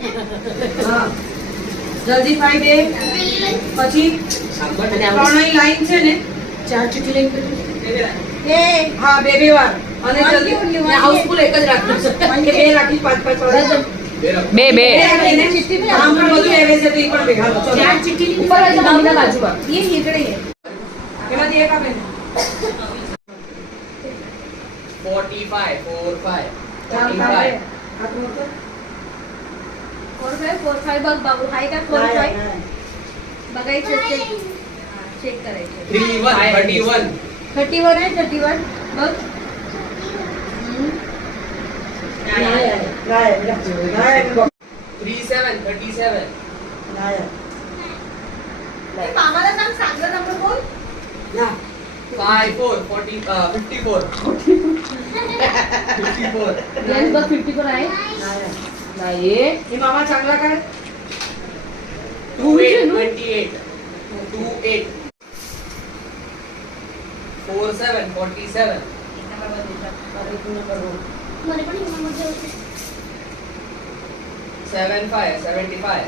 હા જલ્દી 5 2 પછી ત્રણેય લાઈન છે ને 4 ચીઠી લઈને હા બે બે વાર અને જલ્દી હાઉસફુલ એક જ રાખજો કે બે રાખી પાંચ પાંચ વાર બે બે આમ પણ બધું એવરેજ છે તો ઈ પણ ભેગા લો 4 ચીઠી ઉપર હોય તો મમ્મીના બાજુ પર ये નીકળે છે એમાંથી એક આપે 45 45 ચાલ 45 હાથ મોટો 4 5 बघ बाबू हाय का 4 5 बघायचं चेक करायचं 31 31 आहे 31 बघ રાય રાખજો રાય 37 37 રાય मामाला सांग सांगलं नंबर बोल ના 54 54 ગેસ બસ 50 પર आहे રાય नाही એ મામા ચાંગલા કાઢ 28 28 47 47 મને પણ નંબર દેવો 75 75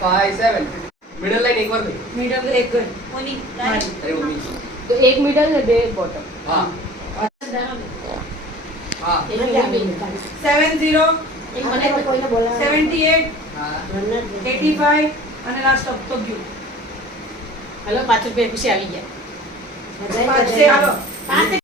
57 मिडल लाइन एक बार दे મીટર એક ગણ कोणी अरे मम्मी તો એક મિડલ ને બે બોટમ हाँ हाँ 70 એક મને કોઈને બોલાવે 78 हाँ 85 અને લાસ્ટ ઓફ તો ગયું હાલો 5 રૂપિયા પછી આવી ગયા પાંચ છે હાલો